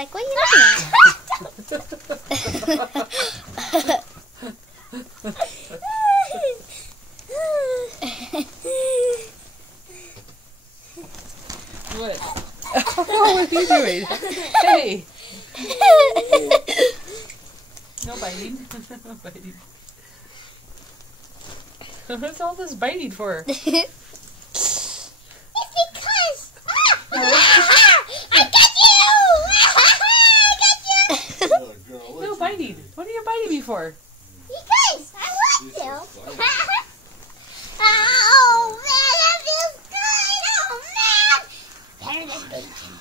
like, what are you looking at? What? What are you doing? Hey! No biting. No biting. What's all this biting for? It's because I got you! I got you! No biting. What are you biting me for? Because I want to. Oh man, that feels good! Oh man! Better than bacon.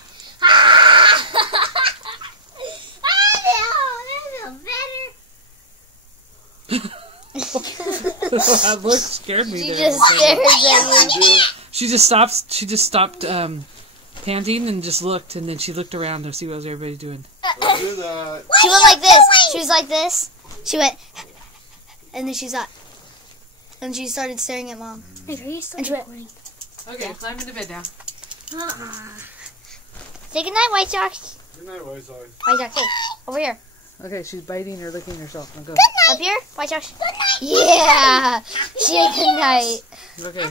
That look scared me. She there. just stared at you. She just stopped. She just stopped panting and just looked, and then she looked around to see what was everybody doing. Don't do that. She went like this. She was like this. She went, and then she saw, and she started staring at Mom. And she went. Okay, climb into bed now. Say goodnight, White Sox. Good night, White Sox. White Sox, hey, over here. Okay, she's biting or licking herself. Now go. Up here, White Sox. Yeah, she said goodnight. Okay.